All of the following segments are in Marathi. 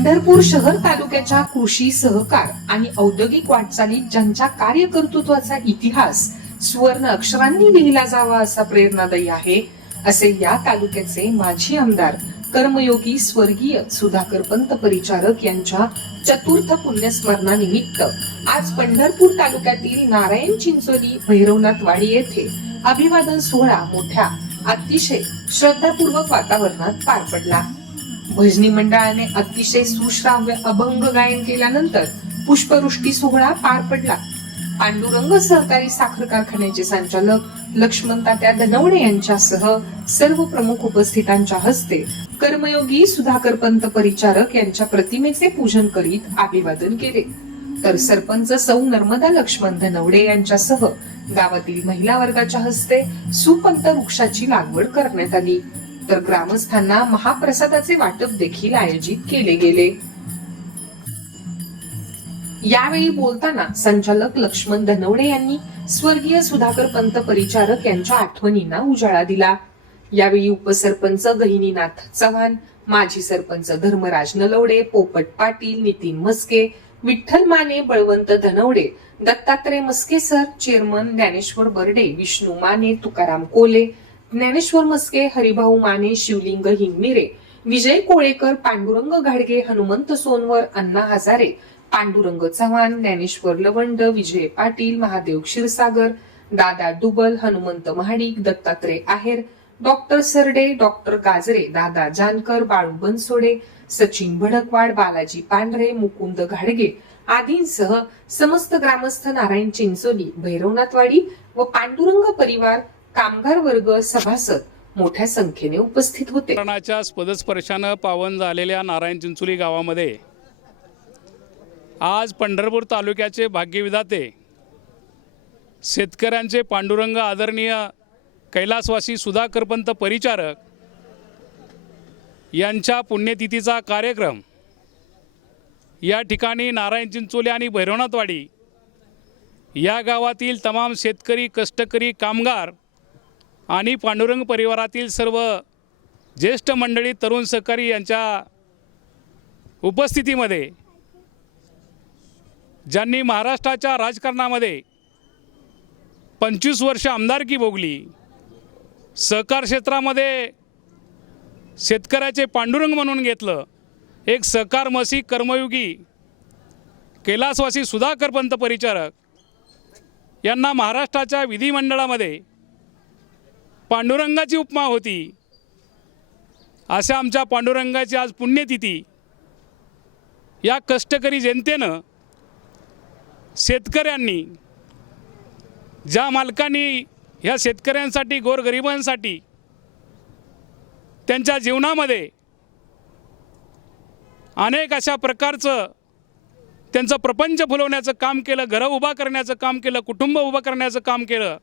पंढरपूर शहर तालुक्याच्या कृषी सहकार आणि औद्योगिक वाटचालीत ज्यांच्या कार्यकर्तृत्वाचा इतिहास सुवर्ण अक्षरांनी लिहिला जावा असा प्रेरणादायी आहे असे या तालुक्याचे माजी आमदार कर्मयोगी स्वर्गीय सुधाकर पंत परिचारक यांच्या चतुर्थ पुण्यस्मरणानिमित्त आज पंढरपूर तालुक्यातील नारायण चिंचोली भैरवनाथ वाडी येथे अभिवादन सोहळा मोठ्या अतिशय श्रद्धापूर्वक वातावरणात पार पडला. भजनी मंडळाने अतिशय सुश्राव्य अभंग गायन केल्यानंतर पुष्पवृष्टी सोहळा पार पडला. पांडुरंग सहकारी साखर कारखान्याचे संचालक लक्ष्मण तात्या धनवडे यांच्यासह सर्व प्रमुख उपस्थितांच्या हस्ते कर्मयोगी सुधाकर पंत परिचारक यांच्या प्रतिमेचे पूजन करीत अभिवादन केले. तर सरपंच सौ नर्मदा लक्ष्मण धनवडे यांच्यासह गावातील महिला वर्गाच्या हस्ते सुपंत वृक्षाची लागवड करण्यात आली. तर ग्रामस्थांना महाप्रसादाचे वाटप देखील आयोजित केले गेले. यावेळी बोलताना संचालक लक्ष्मण धनवडे यांनी स्वर्गीय सुधाकर पंत परिचारक यांच्या आठवणींना उजाळा दिला. यावेळी उपसरपंच गहिनीनाथ चव्हाण माजी सरपंच धर्मराज नलवडे पोपट पाटील नितीन मस्के विठ्ठल माने बळवंत धनवडे दत्तात्रय मस्के सर चेअरमन ज्ञानेश्वर बर्डे विष्णू माने तुकाराम कोले ज्ञानेश्वर मस्के हरिभाऊ माने शिवलिंग हिंगमिरे विजय कोळेकर पांडुरंग घाडगे हनुमंत सोनवर अण्णा हजारे पांडुरंग चव्हाण ज्ञानेश्वर लवंड विजय पाटील महादेव क्षीरसागर दादा डुबल हनुमंत महाडिक दत्तात्रय आहेर डॉक्टर सरडे डॉक्टर गाजरे दादा जानकर बाळू बनसोडे सचिन भडकवाड बालाजी पांढरे मुकुंद घाडगे आदींसह समस्त ग्रामस्थ नारायण चिंचोली भैरवनाथवाडी व पांडुरंग परिवार कामगार वर्ग सभासद मोठ्या संख्येने उपस्थित होते. मरणाच्या पावन झालेल्या नारायण चिंचोली गावामध्ये आज पंढरपूर तालुक्याचे भाग्यविधाते शेतकऱ्यांचे पांडुरंग आदरणीय कैलासवासी सुधाकरपंत परिचारक यांच्या पुण्यतिथीचा कार्यक्रम या ठिकाणी नारायण चिंचोली आणि भैरवनाथवाडी या गावातील तमाम शेतकरी कष्टकरी कामगार आणि पांडुरंग परिवारातील सर्व ज्येष्ठ मंडळी तरुण सहकारी यांच्या उपस्थितीमध्ये ज्यांनी महाराष्ट्राच्या राजकारणामध्ये पंचवीस वर्ष आमदारकी भोगली सहकार क्षेत्रामध्ये शेतकऱ्याचे पांडुरंग म्हणून घेतलं एक सहकार मसी कर्मयुगी कैलासवासी सुधाकर पंत परिचारक यांना महाराष्ट्राच्या विधिमंडळामध्ये पांडुरंगाची उपमा होती. अशा आमच्या पांडुरंगाची आज पुण्यतिथी. या कष्टकरी जनतेनं शेतकऱ्यांनी ज्या मालकांनी ह्या शेतकऱ्यांसाठी गोरगरिबांसाठी त्यांच्या जीवनामध्ये अनेक अशा प्रकारचं त्यांचं प्रपंच फुलवण्याचं काम केलं घरं उभा करण्याचं काम केलं कुटुंब उभं करण्याचं काम केलं.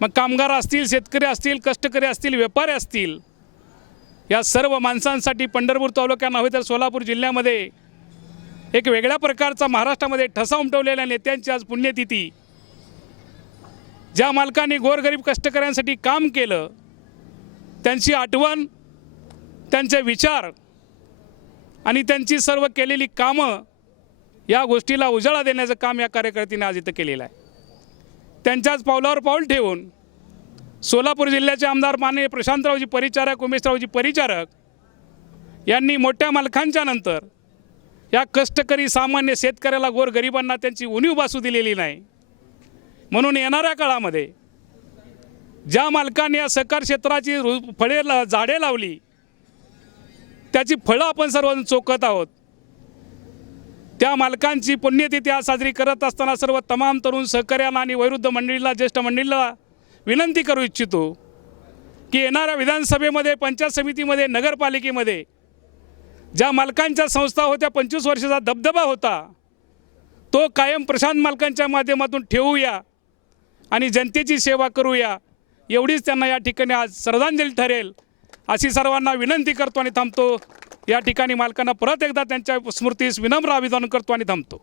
मग कामगार असतील शेतकरी असतील कष्टकरी असतील व्यापारी असतील या सर्व माणसांसाठी पंढरपूर तालुक्या नव्हे तर सोलापूर जिल्ह्यामध्ये एक वेगळ्या प्रकारचा महाराष्ट्रामध्ये ठसा उमटवलेल्या नेत्यांची आज पुण्यतिथी. ज्या मालकांनी गोरगरीब कष्टकऱ्यांसाठी काम केलं त्यांची आठवण त्यांचे विचार आणि त्यांची सर्व केलेली कामं या गोष्टीला उजाळा देण्याचं काम या कार्यकर्त्यांनी आज इथं केलेलं आहे. त्यांच्याच पावलावर पाऊल ठेवून सोलापूर जिल्ह्याचे आमदार माननीय प्रशांतरावजी परिचारक उमेशरावजी परिचारक यांनी मोठ्या मालकांच्या नंतर या कष्टकरी सामान्य शेतकऱ्याला गोरगरिबांना त्यांची उणीव भासू दिलेली नाही. म्हणून येणाऱ्या काळामध्ये ज्या मालकाने या सहकार क्षेत्राची रु फळे ला झाडे लावली त्याची फळं आपण सर्वजण चोखत आहोत. त्या मालकांची पुण्यतिथी आज साजरी करत असताना सर्व तमाम तरुण सहकार्यांना आणि वैरुद्ध मंडळीला ज्येष्ठ मंडळीला विनंती करू इच्छितो की येणाऱ्या विधानसभेमध्ये पंचायत समितीमध्ये नगरपालिकेमध्ये ज्या मालकांच्या संस्था होत्या पंचवीस वर्षाचा दबदबा होता तो कायम प्रशांत मालकांच्या माध्यमातून ठेवूया आणि जनतेची सेवा करूया. एवढीच त्यांना या ठिकाणी आज श्रद्धांजली ठरेल अशी सर्वांना विनंती करतो आणि थांबतो. या ठिकाणी मालकांना परत एकदा त्यांच्या स्मृतीस विनम्र अभिवादन करतो आणि थांबतो.